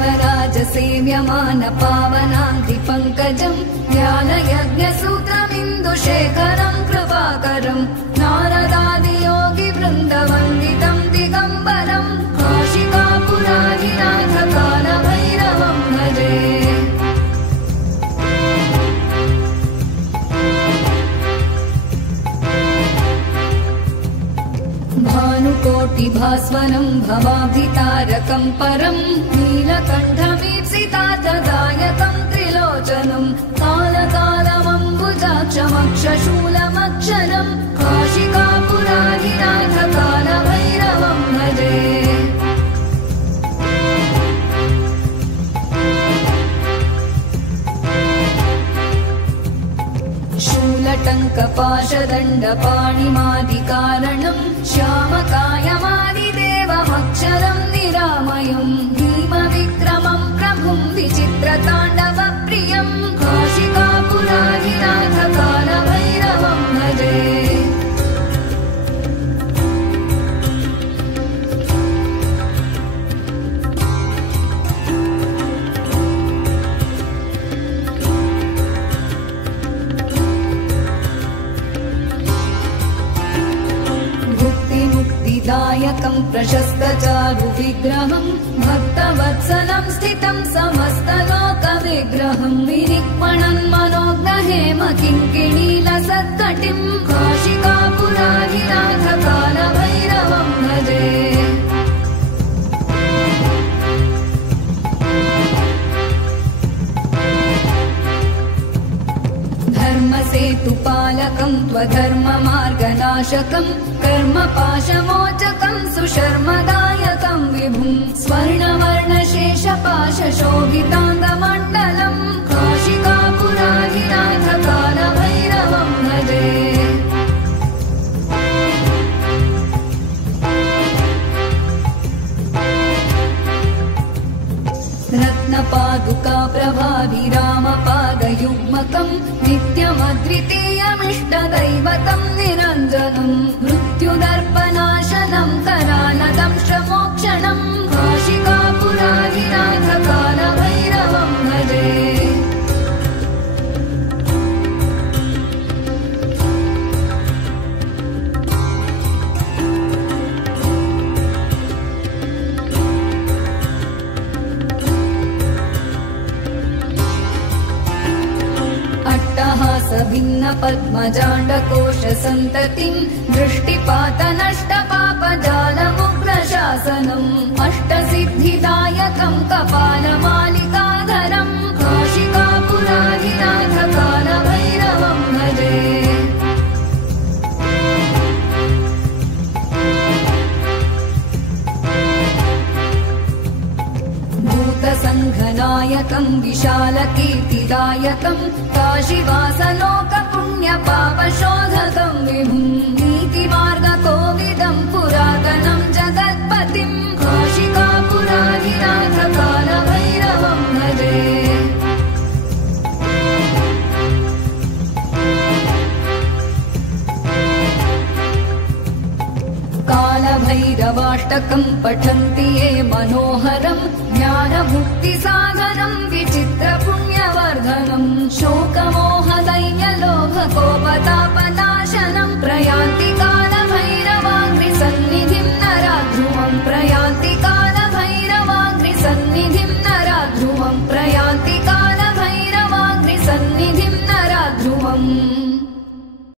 धर्मराजसेव्यमान पावनाङ्घ्रिपङ्कजम् ध्यानयज्ञसूत्रमिन्दुशेखरम् कृपाकरम् नारदादियोगिवृन्दवन्दितम् दिगम्बरम् काशिकापुराधिनाथ कालभैरवम् भजे। भानुकोटिभास्वरम् भवाभितारकम् परम् नीलकण्ठमीप्सितार्थदायकम् त्रिलोचनम् कालकालमम्बुजाक्षमक्षशूलमक्षरम् काशिकापुराधिनाथ कालभैरवम् भजे। शूलटङ्कपाशदण्डपाणिमादिकारणम् श्यामकायमादिदेवमक्षरम् निरामयम् भीमविक्रमम् प्रभुम् विचित्रताण्डवप्रियम् काशिकापुराधिनाथ कालभैरवम् भजे। दायकम् प्रशस्तचारुविग्रहम् भक्तवत्सलम् स्थितम् समस्तलोकविग्रहम् विनिक्मणन् मनोज्ञहेम किङ्किणीलसत्कटिम् काशिकापुराधिनाथ कालभैरवम् भजे। धर्मसेतुपालकम् त्वधर्ममार्गनाशकम् कर्मपाशमोचकम् सुशर्मदायकम् विभुम् स्वर्णवर्णशेषपाशशोभिताङ्गमण्डलम् काशिकापुराधिनाथ कालभैरवम् भजे। रत्नपादुका प्रभाभिरामपादयुग्मकम् नित्यमद्वितीयमिष्टदैवतम् निरञ्जनम् मृत्युदर्पनाशनम् करालदंशमोक्षणम् काशिकापुराधिनाथ कालभैरवम् भजे। भिन्न पद्मजाण्डकोशसन्ततिम् दृष्टिपातनष्टपापजालमुग्रशासनम् अष्टसिद्धिदायकम् कपालमालिकाधरम् काशिकापुराधिनाथ कालभैरवम् भजे। भूतसङ्घनायकम् विशालकीर्तिदायकम् काशीवासलोकपुण्यपापशोधकम् विभुम् नीतिमार्गकोविदम् पुरातनम् जगत्पतिम् काशिकापुराधिनाथ कालभैरवम् भजे। कालभैरवाष्टकम् पठन्ति ये मनोहरम् ज्ञानमुक्तिसाधनम् विचित्रपुण्यवर्धनम्